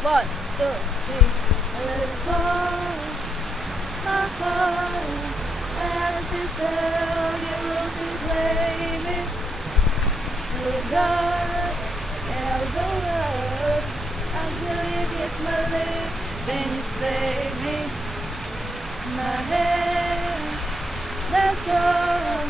One, two, three. I let it go. My heart as it fell, you wrote to blame it. It was dark and I was over until you kissed my lips. Then you saved me. My hands, that's all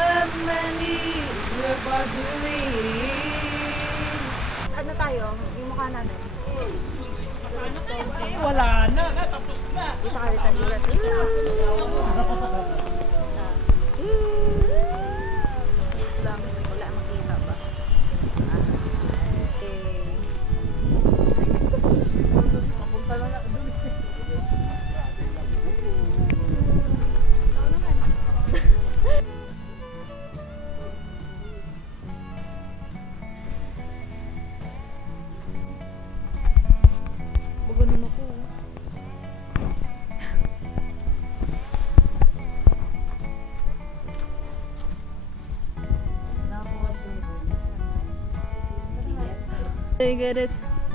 of my knees were far too weak. Ano tayo? Yung mukha natin. Wala na, tapos na. Dito ka dito. Wala makita ba? Okay. Papunta na na doon. Ganun ako. My goodness.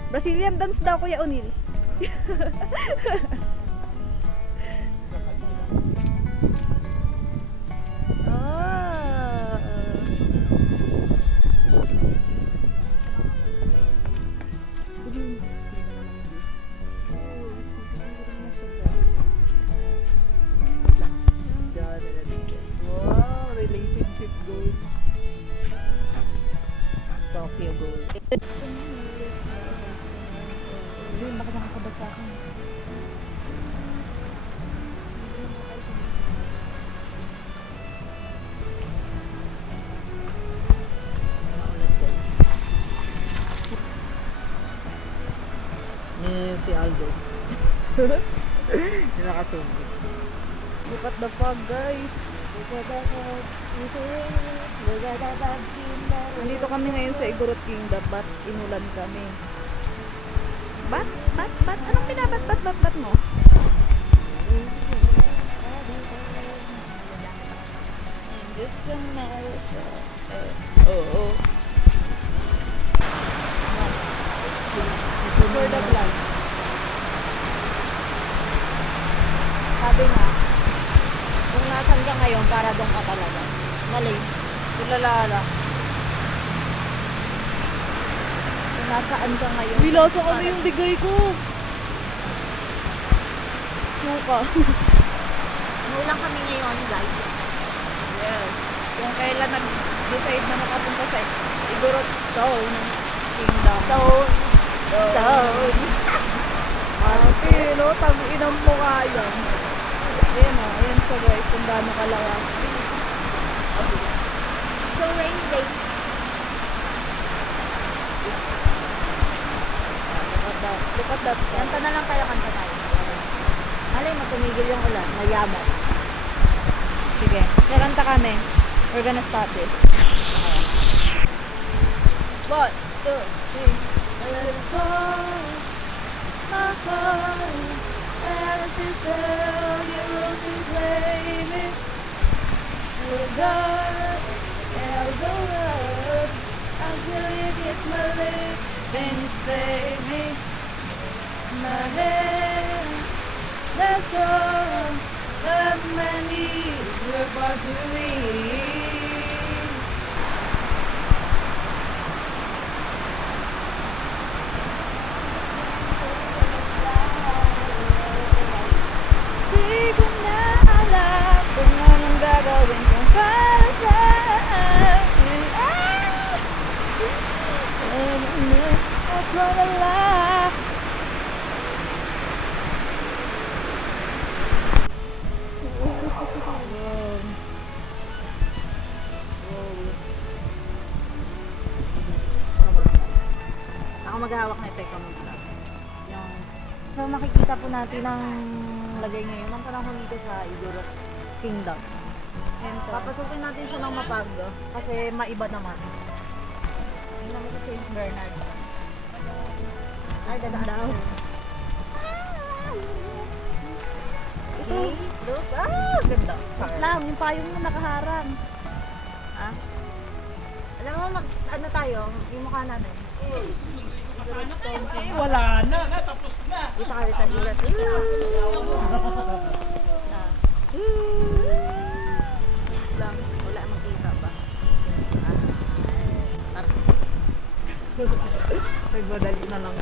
Brazilian dance daw, Kuya O'Neil. Ah. Wow, relationship goals. Tokyo goals. Hindi, bakit nakakabasa ako? Si Aldo. Yung nakasumbi. Look at the fog, guys. Nandito kami ngayon sa Igorot Kingdom. Ba't inulan kami? Bat? Anong binabat mo? Just a matter of... For the vlog. Sabi nga, kung nasan ka ngayon, para doon ka talaga. Mali. Tulalala. Kung nasaan ka ngayon. Bilasa kami yung bigay ko. Suka. Mulang kami ngayon, guys. Yes. Kung kailan nag-decide na makapunta sa Igorot Stone Kingdom. Stone. Ate, no? Tag-inang mo kaya. Ayan o. Ayan siya guys. Kung gaano kalawas. So, rain day. Look at that. Kanta na lang tayo, kanta tayo. Malay mo, tumigil yung ulan. Mayaman. Sige. Kakanta kami. We're gonna stop this. One, two, three. I let it go. My heart as it fell, you wrote to blame it. It was dark and I was over until you kissed my lips. Then you saved me. My hands, that's all of my knees were far too weak. Di ko na alam kung anong gagawin kong para sa akin. I'm gonna lie. Ako maghahawak na ito, ikaw mag-vlog. Yung, so makikita po natin ang lagay ngayon ng panahon dito sa Igorot Kingdom. Ayan po. Papasukin natin siya ng mapag. Kasi maiba naman. Hindi naman sa St. Bernard. Ay, dadaan daw. Ito. Look. Ganda. Lang, yung payong mo nakaharang. Alam mo, ano tayo? Yung mukha natin. Wala na, tapos na. Dito ka dito. Ilas. Lang. Wala makita ba? Nagmadali na lang.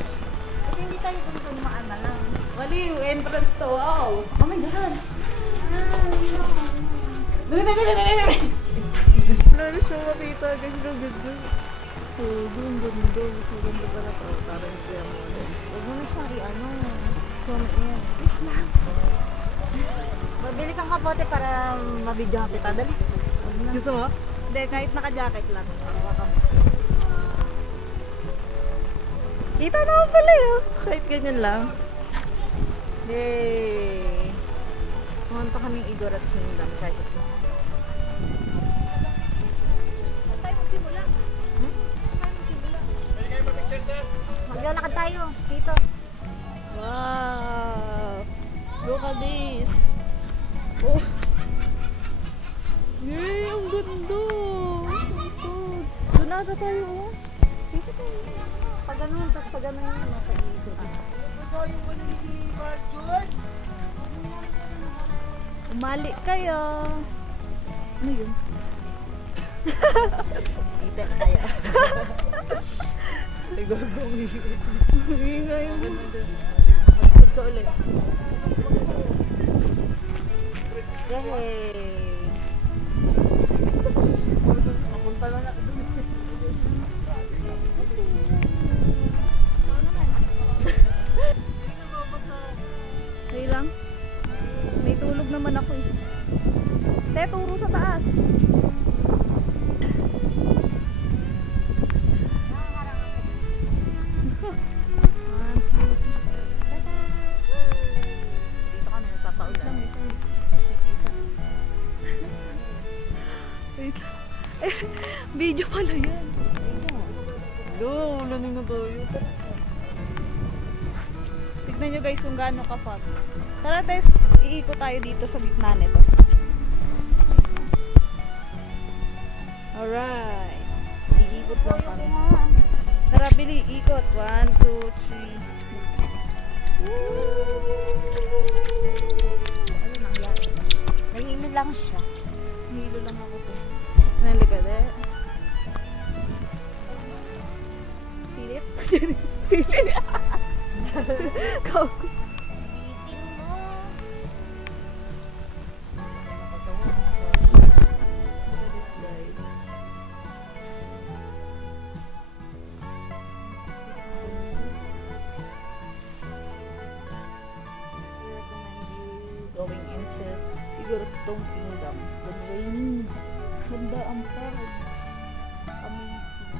Kasi hindi tayo dun dumaan na lang. Waliw, entrance to. Wow. Oh my God! Lalo siya makita. Guys, ang ganda. Oh, ang ganda. Mas maganda pala to. Parang kaya mo. Huwag mo na siyang i-ano. Zoom in. Please lang. Mabili kang kapote para mabidyohan kita. Dali. Huwag na. Gusto mo? Hindi, kahit naka-jacket lang. Hawakan mo. Kita naman pala yun. Kahit ganyan lang. Yay! Pumunta kaming Igor at Kingdom. Kahit ito. Saan tayo magsimula? Saan tayo magsimula? Maglalakad tayo. Dito. Wow! Look at this! Oh! Yay! Ang ganda! Oh my God! Doon ata tayo, oh! Dito tayo. Pag ganun, tapos pag ganun yun, nasa Igor. Umali kayo! Ano yun? Dito tayo. Ay, gagawin. Ingay mo. Magpud ka ulit. Yay! Mapunta lang ako dun. Ay lang. May tulog naman ako eh. Te, turo sa taas. Dito kami nagpapaulan. Wait lang. Video pala yan. Hello, ulanin na tayo. Tignan nyo guys kung gaano ka-fog. Tara, Tess, iikot tayo dito sa gitna nito. Alright. Iikot lang kami. Tara, Bili, ikot. 1, 2, 3. Ano nangyari? Nahilo lang siya. Hilo lang ako to. Nalikad eh. Silip? Silip? Kau. Bitin mo. Going into siguro itong kingdom. The rain. Ganda ang park. Amazing.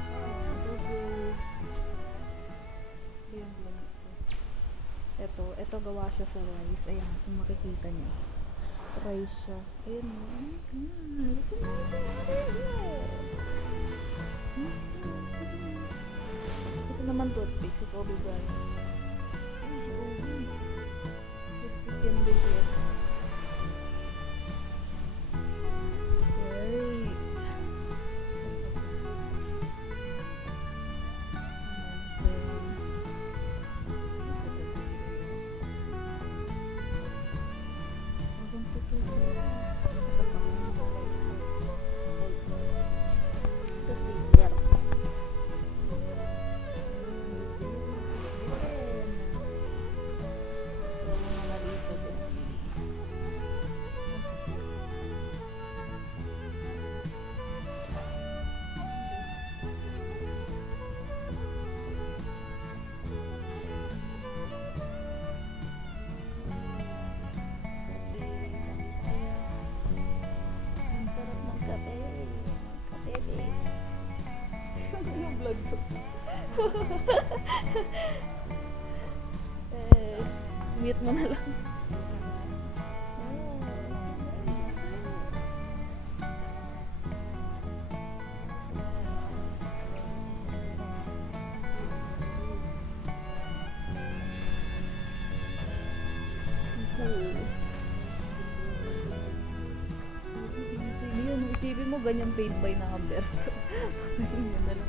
Ayan, ito gawa siya sa rice. Ayan, kung makikita niyo. Rice siya. Ayan. Ito naman toothpick si Kobe Bryant. Ay, si Kobe. Toothpick yan dessert. Right. Habang tutulog. Ito pa. Tapos dito. Ang sarap ng kape. Kape, babe. Yung vlog ko. Mute mo na lang. Yun, isipin mo ganyan paid by na number. Yun na lang.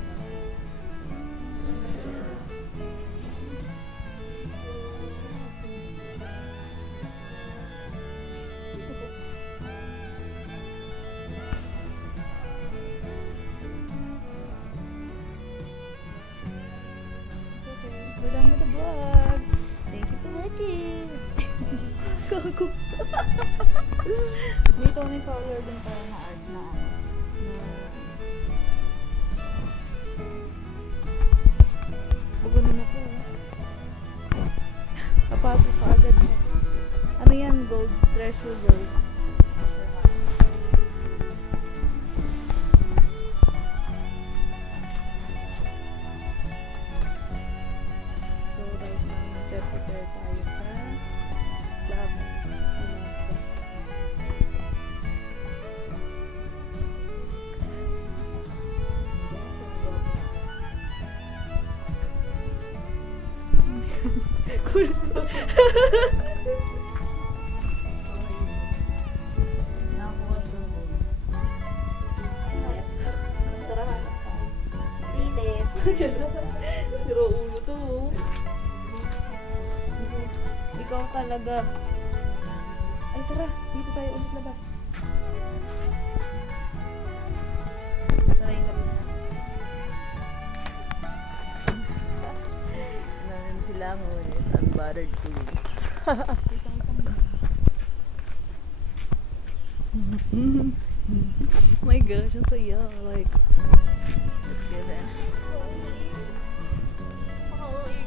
We're done with the vlog. Thank you for watching. Gago. May Tony Fowler din para na art na ano. Ganun ako. Kapasok ka agad. Ano yan? Gold. Treasure gold. So, right now, nag-prepare tayo sa lab. Cool. Siro ulo to. Ikaw talaga. Ay tara, dito tayo ulit labas. Tara yung kapit na. Namin sila ngunit unbuttered twins. My gosh, ang saya. Like, let's get it.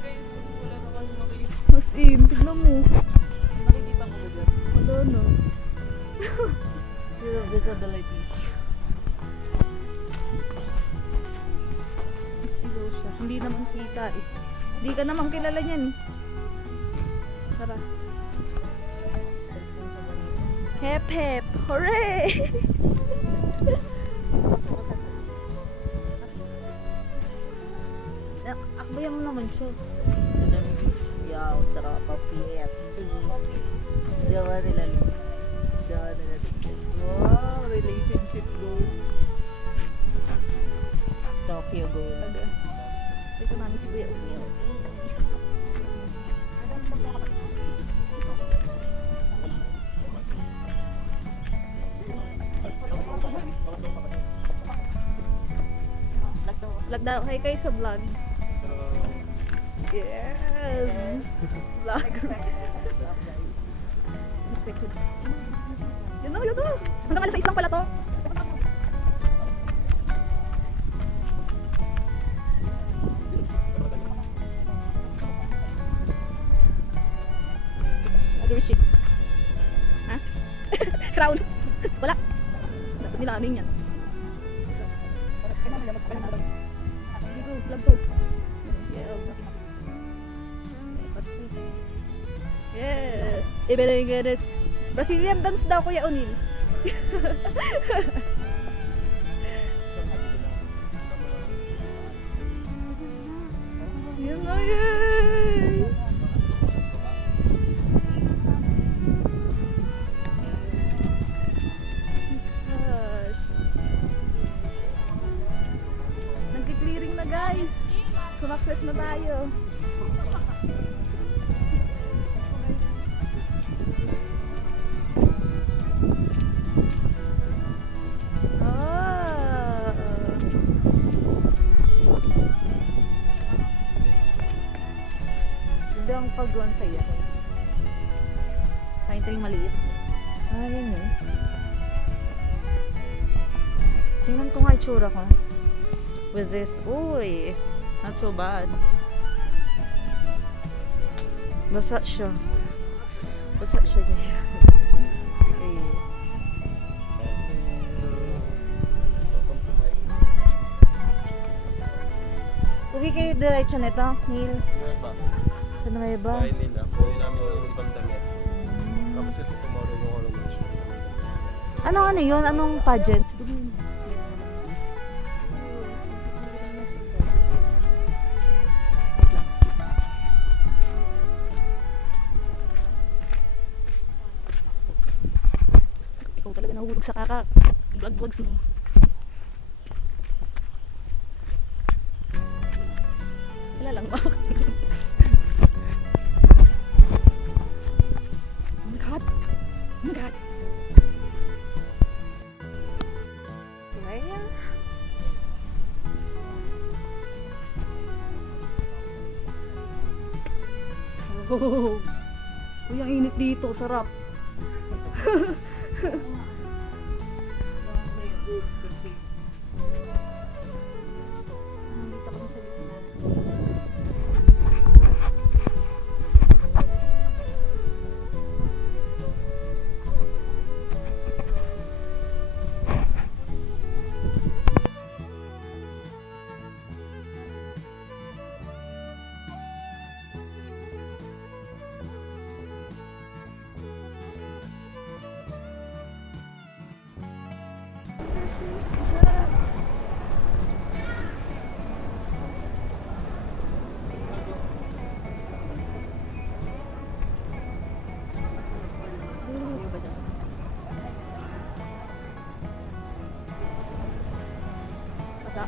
Guys, wala naman makikita. Mas in, tignan mo. Nakikita ko ba dyan? Wala na. Zero visibility. Ilaw siya. Hindi naman kita eh. Hindi ka naman kilala niyan eh. Tara. Hep hep! Hooray! Akbayan mo naman siya. Yaw, tropa PFC. Jawa nila. Jawa nila. Wow, relationship goal. Tokyo goal. Ito namin si Kuya Umil. Vlog daw. Hi kayo sa vlog. Yes! Vlog. Unexpected. Yun na, yun na! Hanggang alas 6 lang pala to. Restrict. Ha? Crown. Wala. Dapat nilamin yan. Sige go, vlog to. Yes. Iberengeres. Brazilian dance daw, Kuya Unil. Yan na, yay! Gosh. Nag-clearing na guys. Sumakses na tayo. Hindi ang pag-run sa'yo. Kain maliit. Ah, yun yun. Tingnan ko nga itsura ko. With this, uy, not so bad. Basa siya. Basa siya din. Okay. Uwi kayo diretso nito, Neil. Nueva. Sa Nueva. Bahay nila. Kunin namin yung ibang damit. Tapos kasi tomorrow yung coronation. Ano yun? Anong pageant? Ikaw talaga nahulog sa vlogs mo. Wala lang ba? Oh my god! Oh my god! Well, Oh. Uy, ang init dito. Sarap. Dito kami sa gitna. Bata.